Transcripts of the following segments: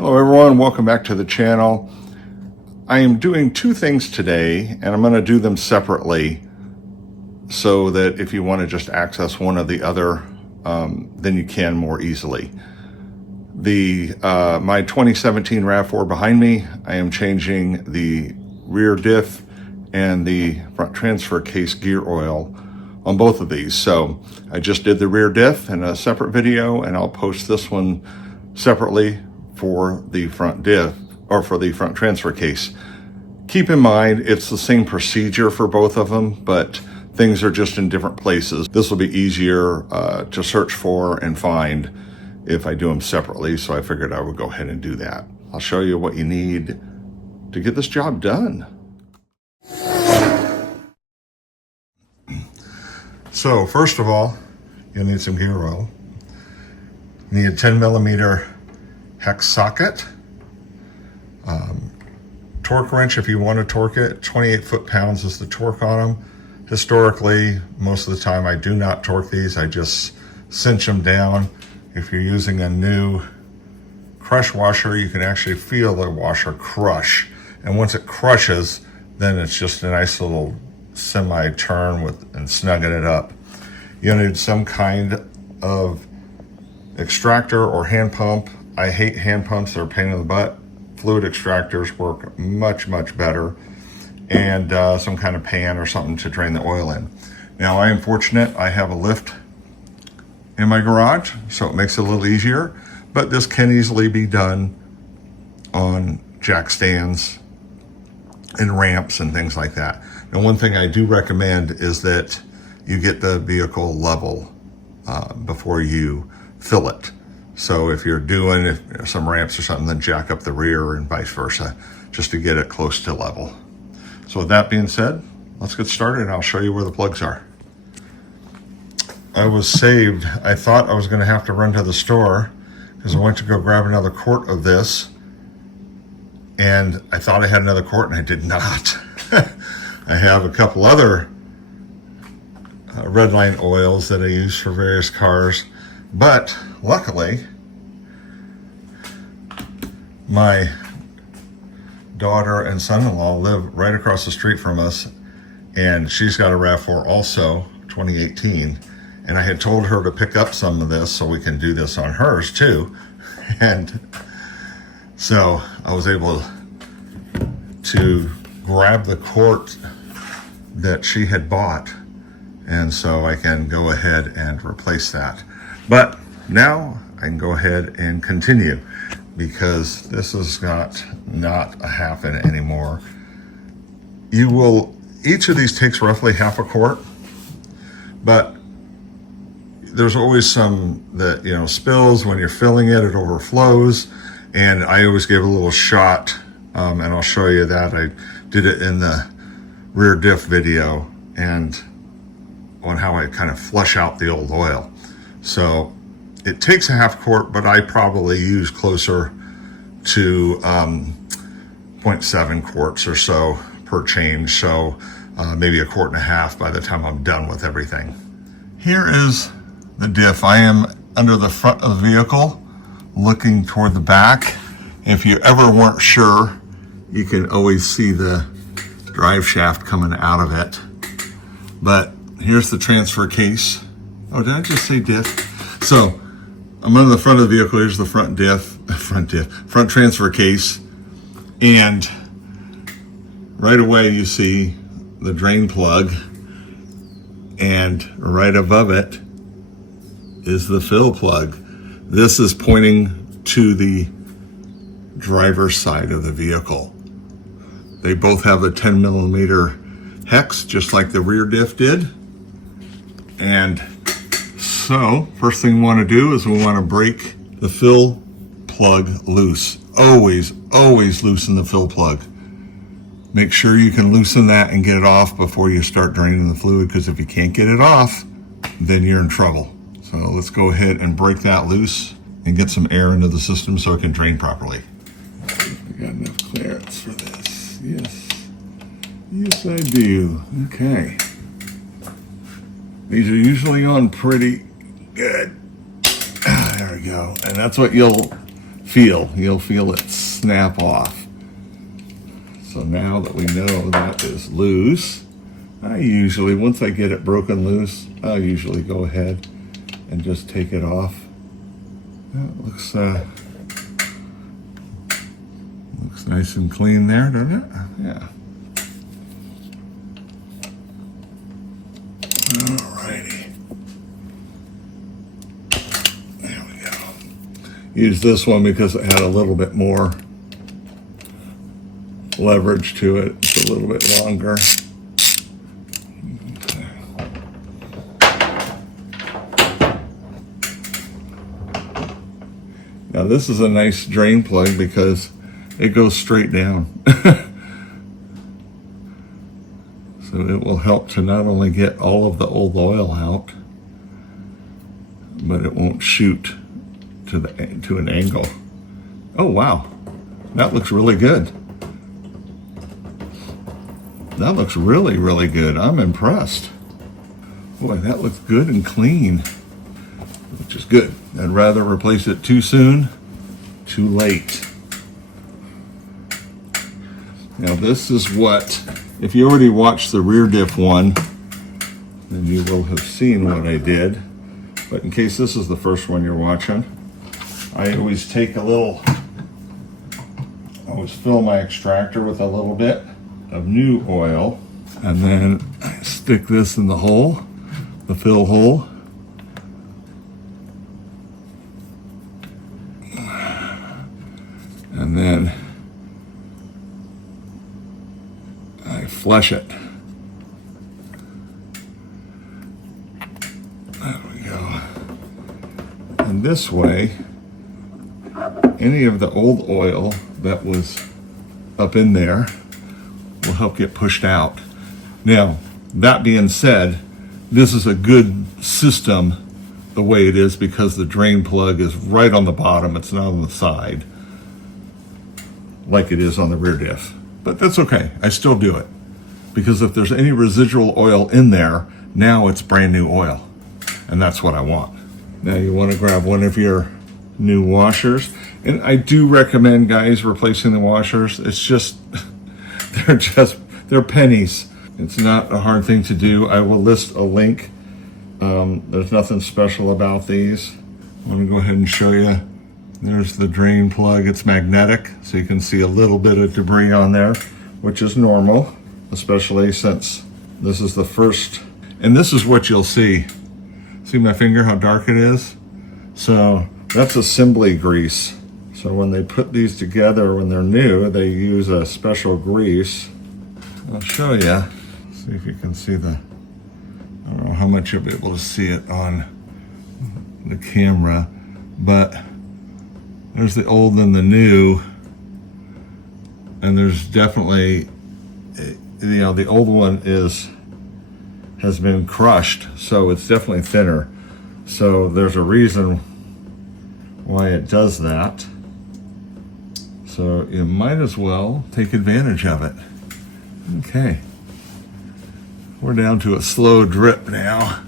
Hello everyone, welcome back to the channel. I am doing two things today and I'm going to do them separately so that if you want to just access one or the other, then you can more easily. My 2017 RAV4 behind me, I am changing the rear diff and the front transfer case gear oil on both of these. So I just did the rear diff in a separate video and I'll post this one separately for the front diff or for the front transfer case. Keep in mind, it's the same procedure for both of them, but things are just in different places. This will be easier to search for and find if I do them separately, so I figured I would go ahead and do that. I'll show you what you need to get this job done. So first of all, you'll need some gear oil. You need a 10mm hex socket, torque wrench if you want to torque it. 28 foot-pounds is the torque on them. Historically, most of the time I do not torque these, I just cinch them down. If you're using a new crush washer, you can actually feel the washer crush. And once it crushes, then it's just a nice little semi-turn and snugging it up. You'll need some kind of extractor or hand pump. I hate hand pumps, they're a pain in the butt. Fluid extractors work much, much better. And some kind of pan or something to drain the oil in. Now I am fortunate, I have a lift in my garage, so it makes it a little easier, but this can easily be done on jack stands and ramps and things like that. And one thing I do recommend is that you get the vehicle level before you fill it. So if you're doing some ramps or something, then jack up the rear and vice versa, just to get it close to level. So with that being said, let's get started and I'll show you where the plugs are. I was saved. I thought I was going to have to run to the store because I went to go grab another quart of this and I thought I had another quart and I did not. I have a couple other Redline oils that I use for various cars, but luckily my daughter and son-in-law live right across the street from us, and she's got a RAV4 also, 2018, and I had told her to pick up some of this so we can do this on hers too. And so I was able to grab the quart that she had bought, and so I can go ahead and replace that. But now I can go ahead and continue because this is not a half in it anymore. Each of these takes roughly half a quart, but there's always some that, spills when you're filling it, it overflows. And I always give a little shot, and I'll show you that. I did it in the rear diff video and on how I kind of flush out the old oil. So it takes a half quart, but I probably use closer to 0.7 quarts or so per change. So maybe a quart and a half by the time I'm done with everything. Here is the diff. I am under the front of the vehicle looking toward the back. If you ever weren't sure, you can always see the drive shaft coming out of it. But here's the transfer case. Oh, did I just say diff? So I'm under the front of the vehicle. Here's the front transfer case. And right away you see the drain plug, and right above it is the fill plug. This is pointing to the driver's side of the vehicle. They both have a 10mm hex, just like the rear diff did. And so first thing we want to do is we want to break the fill plug loose. Always loosen the fill plug. Make sure you can loosen that and get it off before you start draining the fluid, because if you can't get it off, then you're in trouble. So let's go ahead and break that loose and get some air into the system so it can drain properly. We got enough clearance for this. Yes I do. Okay. These are usually on pretty good. There we go. And that's what you'll feel. You'll feel it snap off. So now that we know that is loose, I usually, once I get it broken loose, I'll usually go ahead and just take it off. That looks nice and clean there, doesn't it? Yeah. Alrighty. There we go. Use this one because it had a little bit more leverage to it. It's a little bit longer. Now this is a nice drain plug because it goes straight down. So it will help to not only get all of the old oil out, but it won't shoot to an angle. Oh wow, that looks really good. That looks really, really good. I'm impressed. Boy, that looks good and clean, which is good. I'd rather replace it too soon, too late. Now this is what, if you already watched the rear diff one, then you will have seen what I did. But in case this is the first one you're watching, I always take a little, always fill my extractor with a little bit of new oil, and then I stick this in the hole, the fill hole. And then I flush it. There we go. And this way, any of the old oil that was up in there will help get pushed out. Now, that being said, this is a good system the way it is because the drain plug is right on the bottom. It's not on the side like it is on the rear diff. But that's okay. I still do it because if there's any residual oil in there, now it's brand new oil. And that's what I want. Now you want to grab one of your new washers. And I do recommend, guys, replacing the washers. It's just, they're pennies. It's not a hard thing to do. I will list a link. There's nothing special about these. I'm gonna go ahead and show you. There's the drain plug. It's magnetic, so you can see a little bit of debris on there, which is normal, especially since this is the first. And this is what you'll see. See my finger, how dark it is? So that's assembly grease. So when they put these together, when they're new, they use a special grease. I'll show you. See if you can see the, I don't know how much you'll be able to see it on the camera, but there's the old and the new, and there's definitely, you know, the old one has been crushed, so it's definitely thinner. So there's a reason why it does that. So you might as well take advantage of it. Okay. We're down to a slow drip now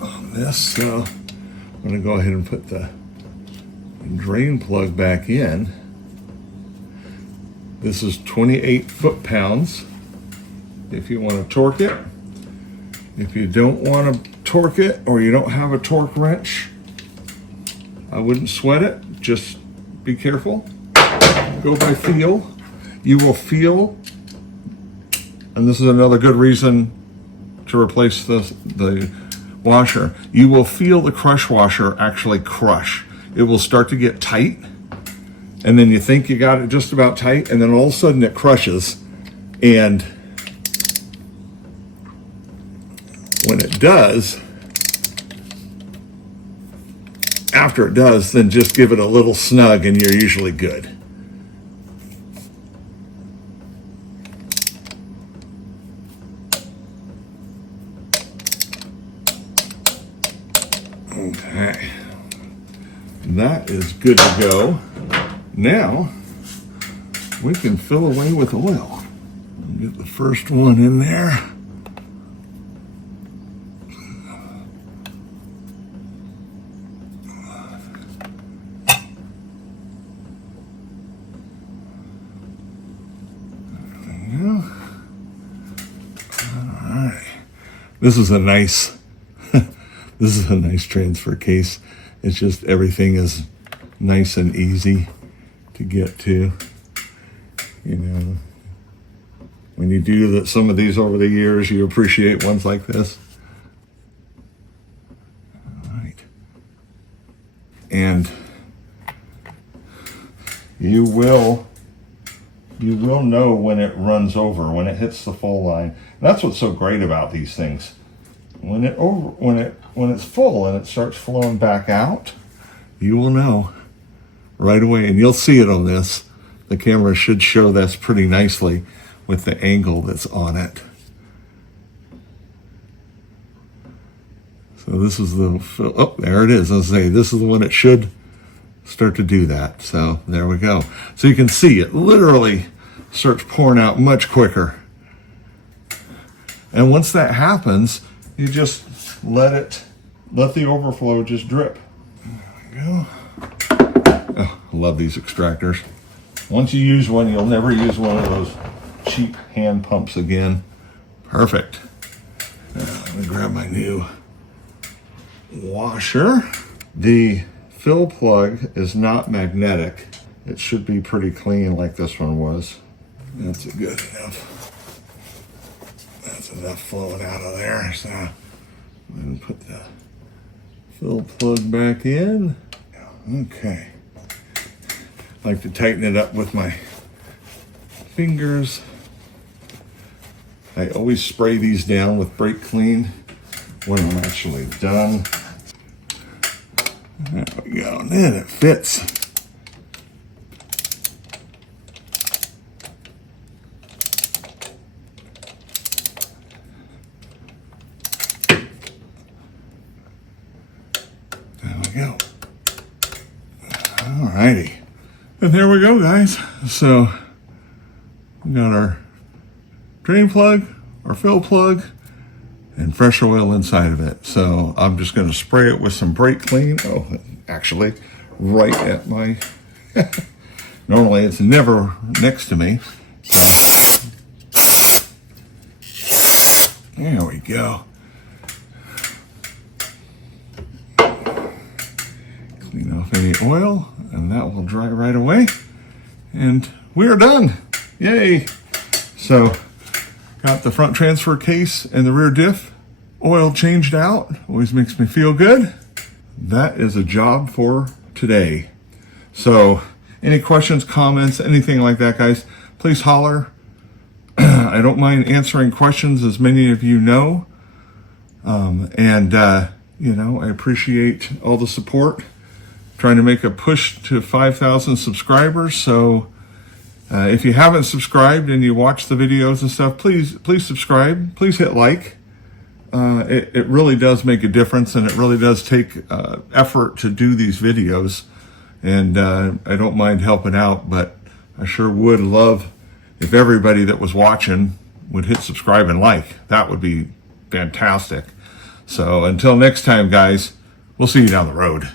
on this, so I'm going to go ahead and put the drain plug back in. This is 28 foot-pounds if you want to torque it. If you don't want to torque it or you don't have a torque wrench, I wouldn't sweat it. Just be careful. Go by feel. You will feel, and this is another good reason to replace the washer. You will feel the crush washer actually crush. It will start to get tight, and then you think you got it just about tight, and then all of a sudden it crushes. And when it does, after it does, then just give it a little snug and you're usually good. Okay, that is good to go. Now we can fill away with oil. Get the first one in there. This is a nice, this is a nice transfer case. It's just everything is nice and easy to get to. You know, when you do some of these over the years, you appreciate ones like this. All right. And you will know when it runs over, when it hits the full line. And that's what's so great about these things. When it's full and it starts flowing back out, you will know right away, and you'll see it on this. The camera should show this pretty nicely with the angle that's on it. So this is the, oh, there it is. Let's say this is the one that should start to do that. So there we go. So you can see it literally starts pouring out much quicker. And once that happens, you just let the overflow just drip. There we go. Oh, I love these extractors. Once you use one, you'll never use one of those cheap hand pumps again. Perfect. Now, let me grab my new washer. The fill plug is not magnetic. It should be pretty clean like this one was. That's good enough. That's enough flowing out of there. So I'm going to put the fill plug back in. Okay. I like to tighten it up with my fingers. I always spray these down with brake clean when I'm actually done. There we go, and then it fits. There we go. Alrighty. And there we go, guys. So we got our drain plug, our fill plug, and fresh oil inside of it. So I'm just going to spray it with some brake clean. Oh, actually, right at my, normally it's never next to me. There we go. Clean off any oil, and that will dry right away. And we are done. Yay. So got the front transfer case and the rear diff oil changed out. Always makes me feel good. That is a job for today. So any questions, comments, anything like that, guys, please holler. I don't mind answering questions, as many of you know. You know, I appreciate all the support. Trying to make a push to 5,000 subscribers. So if you haven't subscribed and you watch the videos and stuff, please subscribe. Please hit like. It really does make a difference, and it really does take effort to do these videos. And I don't mind helping out, but I sure would love if everybody that was watching would hit subscribe and like. That would be fantastic. So until next time, guys, we'll see you down the road.